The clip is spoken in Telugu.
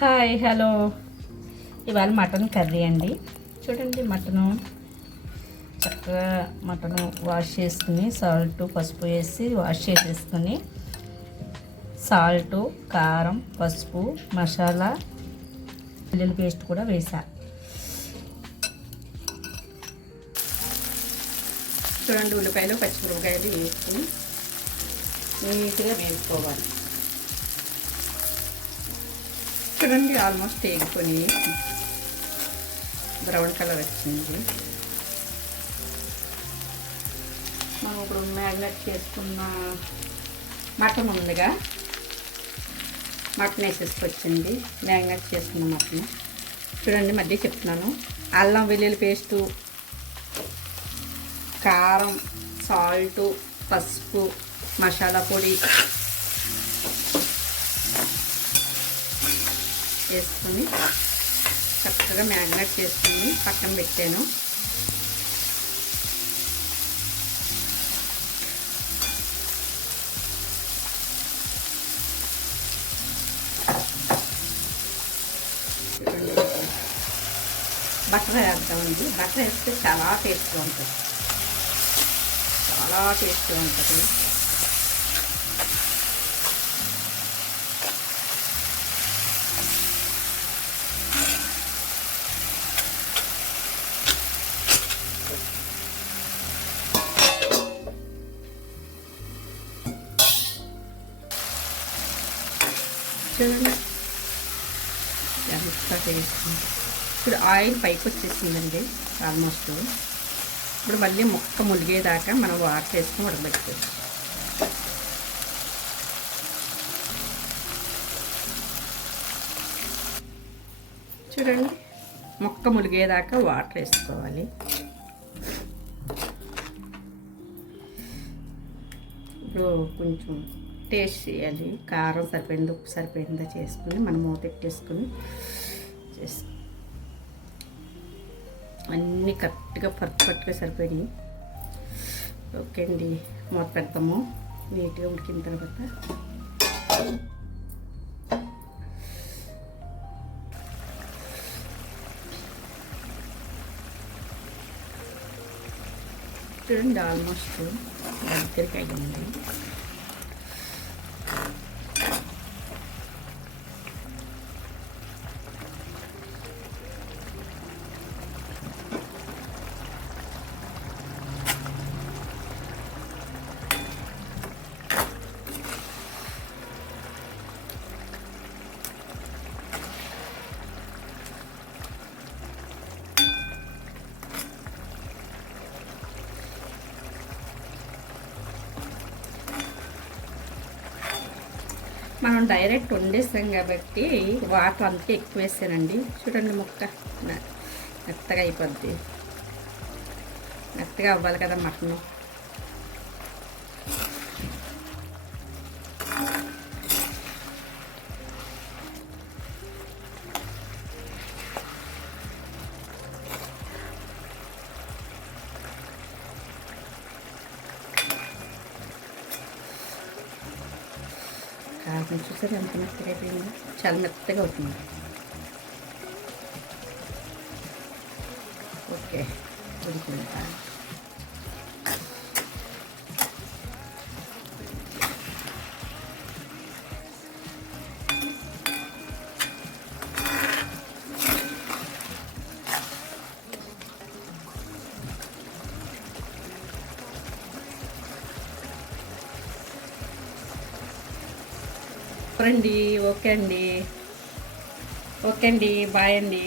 హాయ్ హలో, ఇవాళ మటన్ కర్రీ అండి. చూడండి, చక్కగా మటను వాష్ చేసుకుని సాల్ట్ పసుపు వేసి వాష్ చేసేసుకుని సాల్టు కారం పసుపు మసాలా వెల్లుల్లి పేస్ట్ కూడా వేసా. చూడండి, ఉల్లిపాయలు పచ్చిమిరపకాయలు వేసుకుని నీట్గా వేసుకోవాలి. చూడండి, ఆల్మోస్ట్ వేసుకొని బ్రౌన్ కలర్ వచ్చింది. మనం ఇప్పుడు మ్యారినేట్ చేసుకున్న మటన్ ఉందిగా, మటన్ వేసేసుకొచ్చింది. మ్యారినేట్ చేసుకున్న మటన్ చూడండి, మధ్య చెప్తున్నాను. అల్లం వెల్లుల్లి పేస్టు, కారం, సాల్టు, పసుపు, మసాలా పొడి వేసుకొని చక్కగా మ్యారినేట్ చేసుకుని పక్కన పెట్టాను. బటర్ వేద్దామండి. బటర్ వేస్తే చాలా టేస్ట్గా ఉంటుంది, చాలా టేస్ట్గా ఉంటుంది. చూడండి, ఎంత టేస్ట్. ఇప్పుడు ఆయిల్ పైకి వచ్చేసిందండి ఆల్మోస్ట్. ఇప్పుడు మళ్ళీ ముక్క ములిగేదాకా మనం వాటర్ వేసుకొని ఉడకబెట్టుకోవచ్చు. చూడండి, ముక్క ములిగేదాకా వాటర్ వేసుకోవాలి. ఇప్పుడు కొంచెం టేస్ట్ చేయాలి. కారం సరిపోయింది, ఉప్పు సరిపోయిందా చేసుకుని మనం మూత పెట్టేసుకుని అన్నీ కరెక్ట్గా పర్ఫెక్ట్గా సరిపోయినాయి. ఓకే అండి, మూత పెడతాము. నీట్గా ఉడికిన తర్వాత చూడండి, ఆల్మోస్ట్ దగ్గరికి అయ్యింది. మనం డైరెక్ట్ వండేస్తాం కాబట్టి వాటర్ అంతా ఎక్కువ వేసానండి. చూడండి, ముక్క మెత్తగా అయిపోద్ది. మెత్తగా అవ్వాలి కదా మటను. కారం చూసారు ఎంత మెత్తగా అయిపోయిందో, చాలా మెత్తగా అవుతుంది. ఓకే, ఉడికిందా? రండి. ఓకే అండి, బాయ్ అండి.